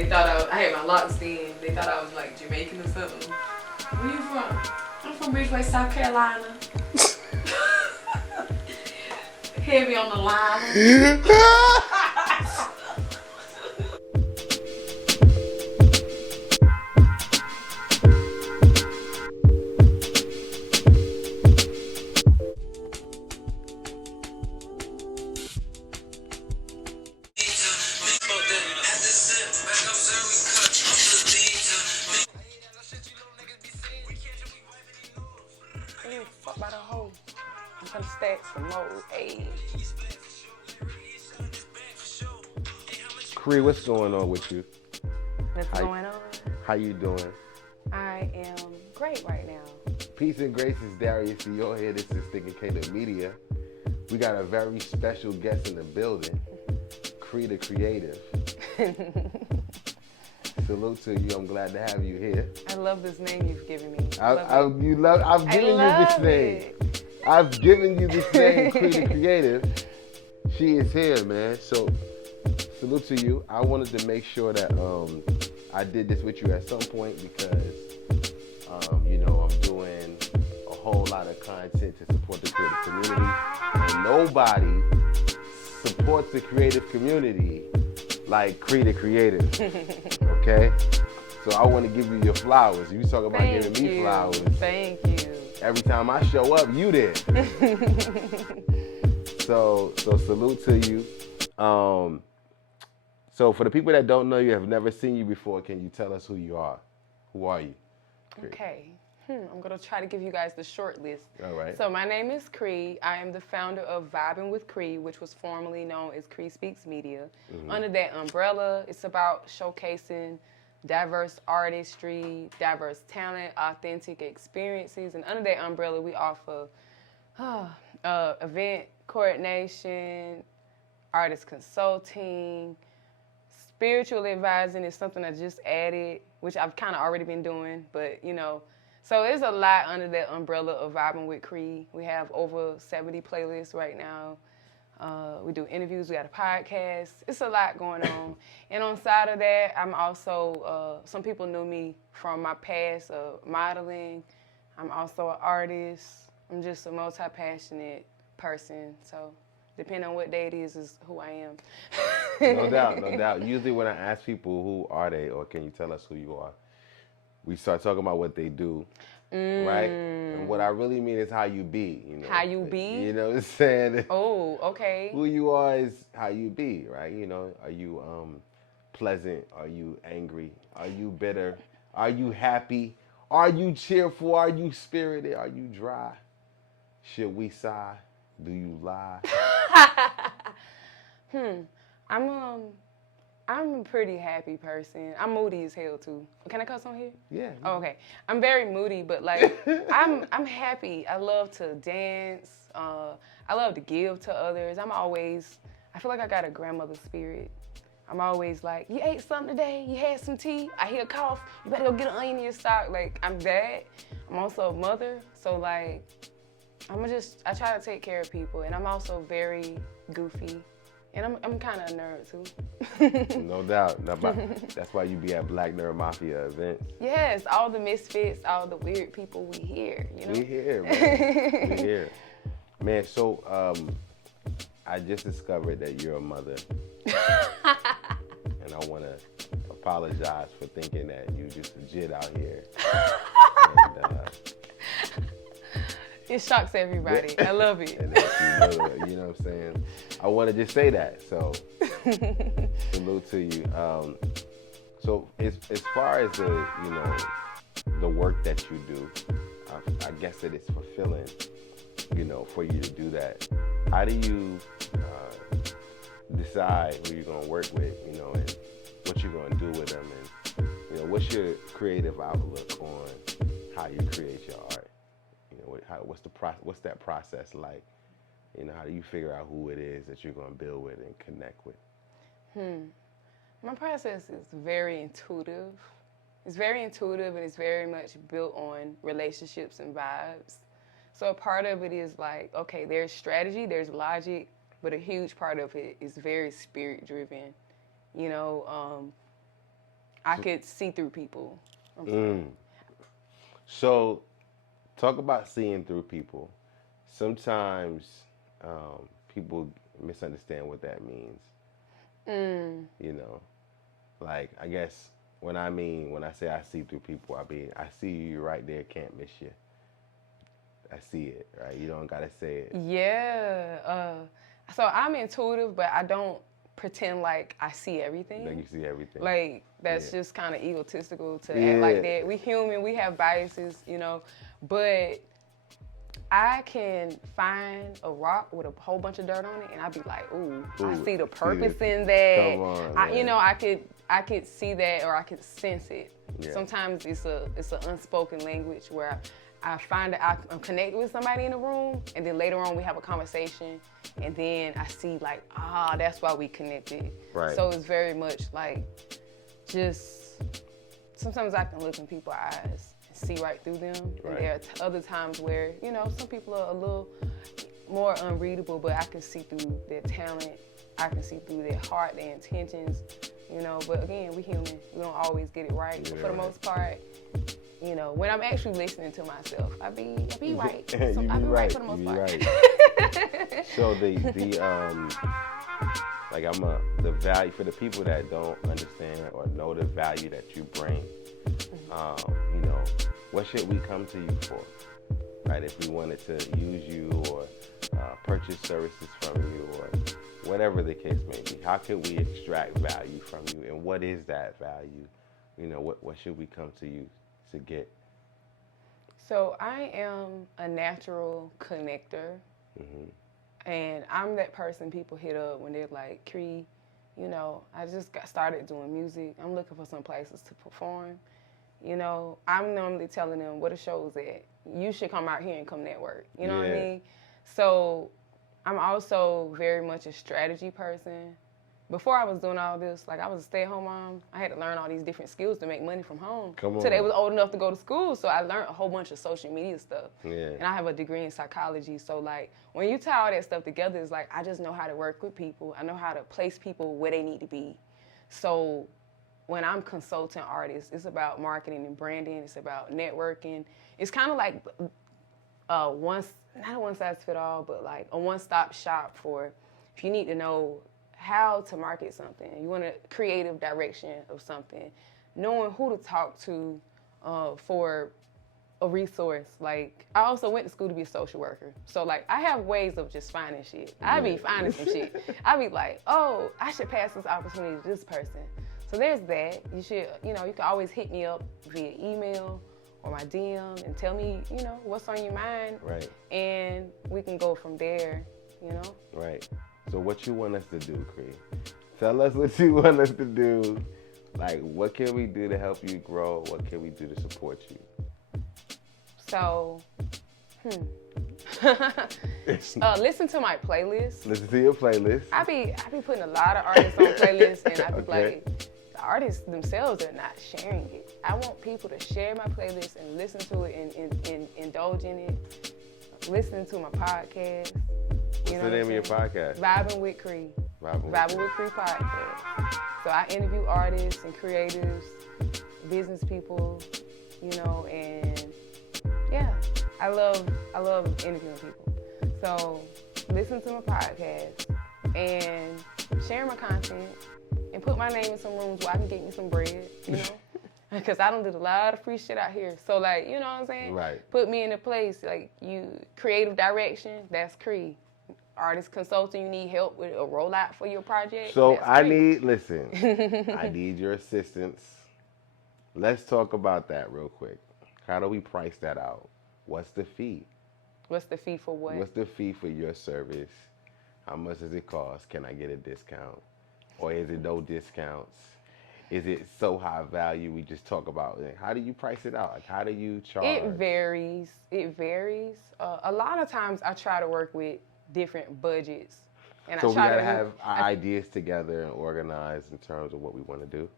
They thought I had my locks in. They thought I was like Jamaican or something. Where you from? I'm from Ridgeway, South Carolina. Heavy on the line. Fuck by the hole. I'm gonna stack some more. Hey. Cree, what's going on with you? What's going on? How you doing? I am great right now. Peace and grace is Darius Dior here. This is Thinking Cater Media. We got a very special guest in the building, Cree the Creative. Salute to you. I'm glad to have you here. I love this name you've given me. I've given you this name. I've given you this name, Cree the Creative. She is here, man. So, salute to you. I wanted to make sure that I did this with you at some point because, I'm doing a whole lot of content to support the creative community. And nobody supports the creative community like Cree the Creative. Okay? So I want to give you your flowers. You talk about giving me flowers. Thank you. Every time I show up, you there. So salute to you. So for the people that don't know you, have never seen you before, can you tell us who you are? Who are you? Okay. I'm going to try to give you guys the short list. All right. So my name is Cree. I am the founder of Vibing with Cree, which was formerly known as Cree Speaks Media. Mm-hmm. Under that umbrella, it's about showcasing diverse artistry, diverse talent, authentic experiences. And under that umbrella, we offer event coordination, artist consulting, spiritual advising is something I just added, which I've kind of already been doing, but so there's a lot under that umbrella of Vibing with Cree. We have over 70 playlists right now. We do interviews, we got a podcast. It's a lot going on. And on side of that, I'm also, some people knew me from my past of modeling. I'm also an artist. I'm just a multi-passionate person. So depending on what day it is who I am. No doubt. Usually when I ask people who are they or can you tell us who you are, we start talking about what they do, right? And what I really mean is how you be. How you be? You know what I'm saying? Oh, okay. Who you are is how you be, right? Are you pleasant? Are you angry? Are you bitter? Are you happy? Are you cheerful? Are you spirited? Are you dry? Should we sigh? Do you lie? I'm a pretty happy person. I'm moody as hell too. Can I cuss on here? Yeah. Oh, okay. I'm very moody, but like I'm happy. I love to dance. I love to give to others. I feel like I got a grandmother spirit. I'm always like, you ate something today? You had some tea? I hear a cough. You better go get an onion in your sock. Like, I'm that. I'm also a mother. So like, I try to take care of people, and I'm also very goofy. And I'm kind of a nerd too. No doubt. That's why you be at Black Nerd Mafia events. Yes, all the misfits, all the weird people we hear. We hear, man. We hear. Man, so I just discovered that you're a mother. And I want to apologize for thinking that you just a jit out here. And, it shocks everybody. I love it. And that you know what I'm saying? I want to just say that. So, salute to you. So, as far as the work that you do, I guess that it's fulfilling, for you to do that. How do you decide who you're going to work with, and what you're going to do with them, and what's your creative outlook on how you create your art? What's that process like? How do you figure out who it is that you're going to build with and connect with? My process is very intuitive. It's very intuitive, and it's very much built on relationships and vibes. So a part of it is like, okay, there's strategy, there's logic, but a huge part of it is very spirit driven. I could see through people. So, talk about seeing through people. Sometimes people misunderstand what that means. You know, like I guess when I say I see through people, I see you right there, can't miss you. I see it, right? You don't gotta say it. Yeah. So I'm intuitive, but I don't pretend like I see everything. Like you see everything. Like that's just kind of egotistical to act like that. We human, we have biases, you know, but I can find a rock with a whole bunch of dirt on it, and I'd be like, ooh, I see the purpose in that. Come on, you know, I could see that, or I could sense it. Yeah. Sometimes it's an unspoken language where I find that I'm connected with somebody in the room, and then later on we have a conversation, and then I see like, that's why we connected. Right. So it's very much like, just sometimes I can look in people's eyes and see right through them. Right. And there are other times where, you know, some people are a little more unreadable, but I can see through their talent. I can see through their heart, their intentions, you know. But again, we human. We don't always get it right. Yeah, but for the most part, you know, when I'm actually listening to myself, I be right. You I be right for the most part. Right. So the the value for the people that don't understand or know the value that you bring, you know, what should we come to you for? Right? If we wanted to use you or purchase services from you or whatever the case may be, how can we extract value from you, and what is that value? You know, what should we come to you to get? So I am a natural connector, and I'm that person people hit up when they're like, Cree, you know, I just got started doing music. I'm looking for some places to perform. You know, I'm normally telling them where the show's at. You should come out here and come network. You know what I mean? So I'm also very much a strategy person. Before I was doing all this, like I was a stay-at-home mom, I had to learn all these different skills to make money from home. Till they was old enough to go to school, so I learned a whole bunch of social media stuff. Yeah. And I have a degree in psychology, so like when you tie all that stuff together, it's like I just know how to work with people. I know how to place people where they need to be. So when I'm consulting artists, it's about marketing and branding. It's about networking. It's kind of like not a one-size-fits-all, but like a one-stop shop for if you need to know how to market something, you want a creative direction of something, knowing who to talk to for a resource. Like I also went to school to be a social worker, so like I have ways of just finding shit. I be finding some shit. I be like, oh, I should pass this opportunity to this person. So there's that. You should, you know, you can always hit me up via email or my DM and tell me, you know, what's on your mind. Right. And we can go from there, you know. Right. So what you want us to do, Cree? Tell us what you want us to do. Like, what can we do to help you grow? What can we do to support you? So, listen to my playlist. Listen to your playlist. I be putting a lot of artists on playlists, and I be like, the artists themselves are not sharing it. I want people to share my playlist and listen to it and indulge in it. Listen to my podcast. What's the name of your podcast? Vibing with Cree. Vibing with Cree podcast. So I interview artists and creatives, business people, you know, and yeah, I love interviewing people. So listen to my podcast and share my content and put my name in some rooms where I can get me some bread, you know. Because I done did a lot of free shit out here. So, like, you know what I'm saying? Right. Put me in a place, like, creative direction, that's Cree. Artist consulting, you need help with a rollout for your project. So, I need your assistance. Let's talk about that real quick. How do we price that out? What's the fee? What's the fee for what? What's the fee for your service? How much does it cost? Can I get a discount? Or is it no discounts? Is it so high value we just talk about it? How do you price it out? Like, how do you charge? It varies. A lot of times I try to work with different budgets. And so I try we gotta to have our ideas together and organize in terms of what we want to do?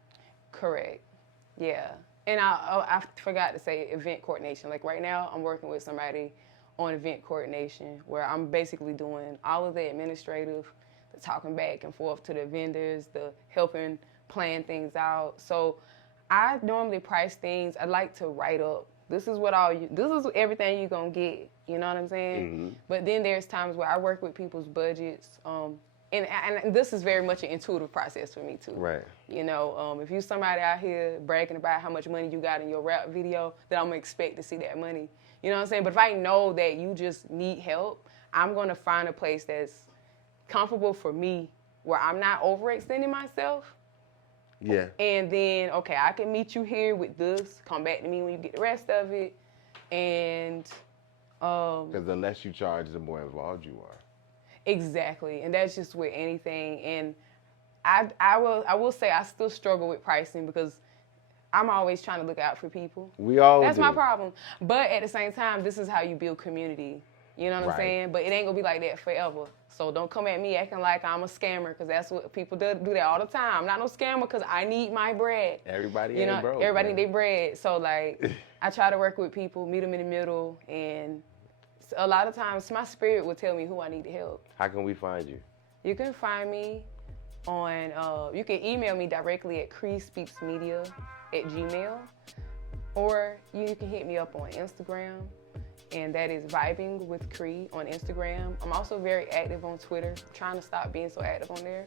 Correct. Yeah. And I forgot to say event coordination. Like right now I'm working with somebody on event coordination where I'm basically doing all of the administrative, the talking back and forth to the vendors, the helping plan things out. So I normally price things. I like to write up. This is everything you're gonna get. You know what I'm saying? Mm-hmm. But then there's times where I work with people's budgets. And this is very much an intuitive process for me too. Right. You know, if you're somebody out here bragging about how much money you got in your rap video, then I'm gonna expect to see that money. You know what I'm saying? But if I know that you just need help, I'm gonna find a place that's comfortable for me, where I'm not overextending myself. Yeah. And then, okay, I can meet you here with this. Come back to me when you get the rest of it. And because the less you charge, the more involved you are. Exactly, and that's just with anything. And I will say I still struggle with pricing because I'm always trying to look out for people. We all That's do. my problem. But at the same time, this is how you build community. You know what I'm Right. saying? But it ain't gonna be like that forever. So don't come at me acting like I'm a scammer, because that's what people do that all the time. I'm not no scammer because I need my bread. Everybody You know, ain't broke. everybody man. need their bread. So like, I try to work with people, meet them in the middle, and a lot of times my spirit will tell me who I need to help. How can we find you? You can find me on, you can email me directly at creespeaksmedia@gmail, or you can hit me up on Instagram, and that is Vibing with Cree on Instagram. I'm also very active on Twitter. I'm trying to stop being so active on there,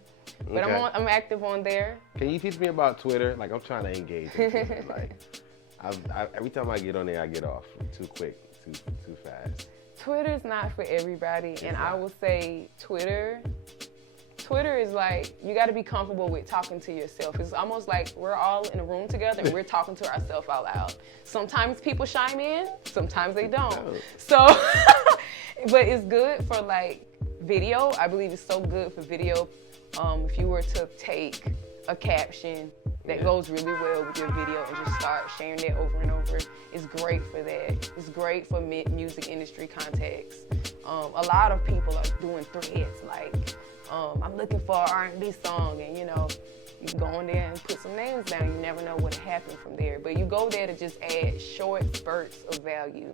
but Okay. I'm active on there. Can you teach me about Twitter? Like, I'm trying to engage in Twitter. Like, every time I get on there, I get off too quick, too fast. Twitter's not for everybody, and I will say Twitter is like, you got to be comfortable with talking to yourself. It's almost like we're all in a room together and we're talking to ourselves out loud. Sometimes people chime in, sometimes they don't. So, but it's good for like video. I believe it's so good for video. If you were to take a caption that goes really well with your video and just start sharing that over and over, it's great for that. It's great for music industry contacts. A lot of people are doing threads like, I'm looking for an R&B song, and you know, you can go on there and put some names down. You never know what'll happen from there. But you go there to just add short spurts of value.